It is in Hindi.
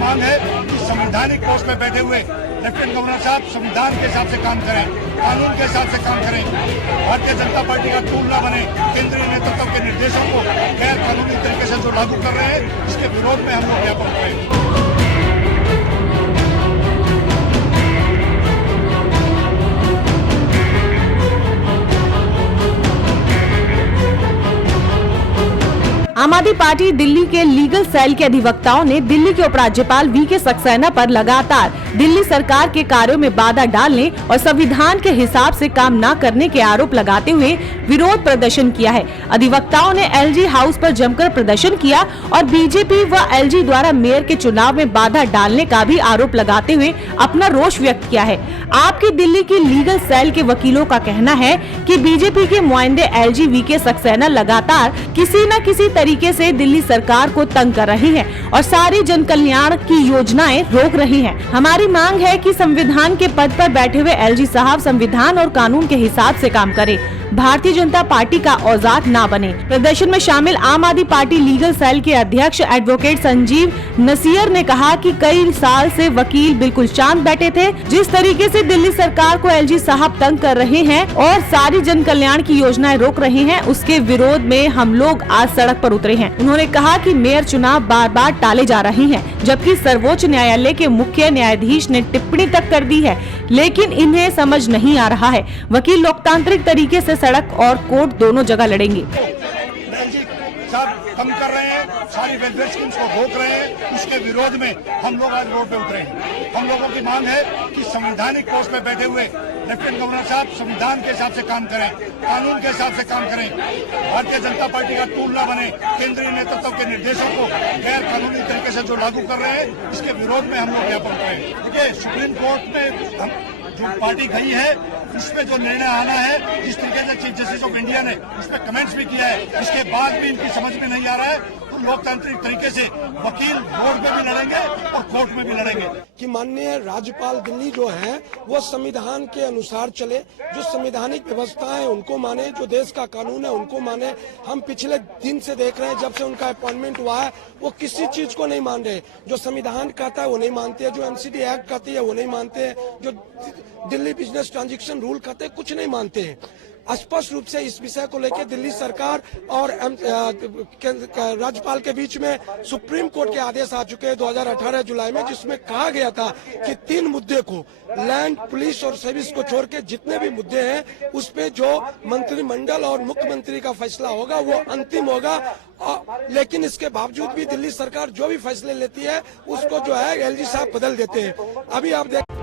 मांग है कि संवैधानिक पोस्ट में बैठे हुए लेफ्टिनेंट गवर्नर साहब संविधान के हिसाब से काम करें, कानून के हिसाब से काम करें। भारतीय जनता पार्टी का टूल न बने, केंद्रीय नेतृत्व के निर्देशों को गैर कानूनी तरीके से जो लागू कर रहे हैं, इसके विरोध में हम लोग ज्ञापन करें। आम आदमी पार्टी दिल्ली के लीगल सेल के अधिवक्ताओं ने दिल्ली के उपराज्यपाल वीके सक्सेना पर लगातार दिल्ली सरकार के कार्यों में बाधा डालने और संविधान के हिसाब से काम न करने के आरोप लगाते हुए विरोध प्रदर्शन किया है। अधिवक्ताओं ने एलजी हाउस पर जमकर प्रदर्शन किया और बीजेपी व एलजी द्वारा मेयर के चुनाव में बाधा डालने का भी आरोप लगाते हुए अपना रोष व्यक्त किया है। आपकी दिल्ली की लीगल सेल के वकीलों का कहना है कि बीजेपी के नुमाइंदे एलजी वीके सक्सेना लगातार किसी न किसी तरीके से दिल्ली सरकार को तंग कर रही है और सारी जन कल्याण की योजनाएं रोक रही हैं। हमारी मांग है कि संविधान के पद पर बैठे हुए एलजी साहब संविधान और कानून के हिसाब से काम करें, भारतीय जनता पार्टी का औजार ना बने। प्रदर्शन में शामिल आम आदमी पार्टी लीगल सेल के अध्यक्ष एडवोकेट संजीव नसीर ने कहा कि कई साल से वकील बिल्कुल शांत बैठे थे। जिस तरीके से दिल्ली सरकार को एलजी साहब तंग कर रहे हैं और सारी जन कल्याण की योजनाएं रोक रहे हैं, उसके विरोध में हम लोग आज सड़क पर उतरे हैं। उन्होंने कहा कि मेयर चुनाव बार बार टाले जा रहे हैं, जबकि सर्वोच्च न्यायालय के मुख्य न्यायाधीश ने टिप्पणी तक कर दी है, लेकिन इन्हें समझ नहीं आ रहा है। वकील लोकतांत्रिक तरीके से सड़क और कोर्ट दोनों जगह लड़ेंगे। सब कम कर रहे हैं, सारी वेलफेयर स्कीम्स को रोक रहे हैं, उसके विरोध में हम लोग आज रोड पे उतरे हैं। हम लोगों की मांग है कि संवैधानिक पोस्ट में बैठे हुए लेफ्टिनेंट गवर्नर साहब संविधान के हिसाब से काम करें, कानून के हिसाब से काम करें। भारतीय जनता पार्टी का टूल न बने, केंद्रीय नेतृत्व के निर्देशों को गैर कानूनी तरीके से जो लागू कर रहे हैं, इसके विरोध में हम लोग ज्ञापन करें। देखिए, सुप्रीम कोर्ट में जो पार्टी गई है, इसमें जो निर्णय आना है, जिस तरीके से चीफ जस्टिस ऑफ इंडिया ने इस पर कमेंट्स भी किया है, इसके बाद भी इनकी समझ में नहीं आ रहा है, तो लोकतांत्रिक तरीके से वकील रोड पे भी लड़ेंगे और कोर्ट में भी लड़ेंगे। कि माननीय राज्यपाल दिल्ली जो है वो संविधान के अनुसार चले, जो संवैधानिक व्यवस्थाएं उनको माने, जो देश का कानून है उनको माने। हम पिछले दिन से देख रहे हैं, जब से उनका अपॉइंटमेंट हुआ है, वो किसी चीज को नहीं मान रहे। जो संविधान कहता है वो नहीं मानते हैं, जो एमसीडी एक्ट कहती है वो नहीं मानते हैं, जो दिल्ली बिजनेस ट्रांजैक्शन रूल कहते हैं कुछ नहीं मानते हैं। स्पष्ट रूप से इस विषय को लेकर दिल्ली सरकार और राज्यपाल के बीच में सुप्रीम कोर्ट के आदेश आ चुके हैं 2018 जुलाई में, जिसमें कहा गया था कि 3 मुद्दे को, लैंड, पुलिस और सर्विस को छोड़ के जितने भी मुद्दे हैं उस पे जो मंत्रिमंडल और मुख्यमंत्री का फैसला होगा वो अंतिम होगा। लेकिन इसके बावजूद भी दिल्ली सरकार जो भी फैसले लेती है उसको जो है एलजी साहब बदल देते हैं। अभी आप देख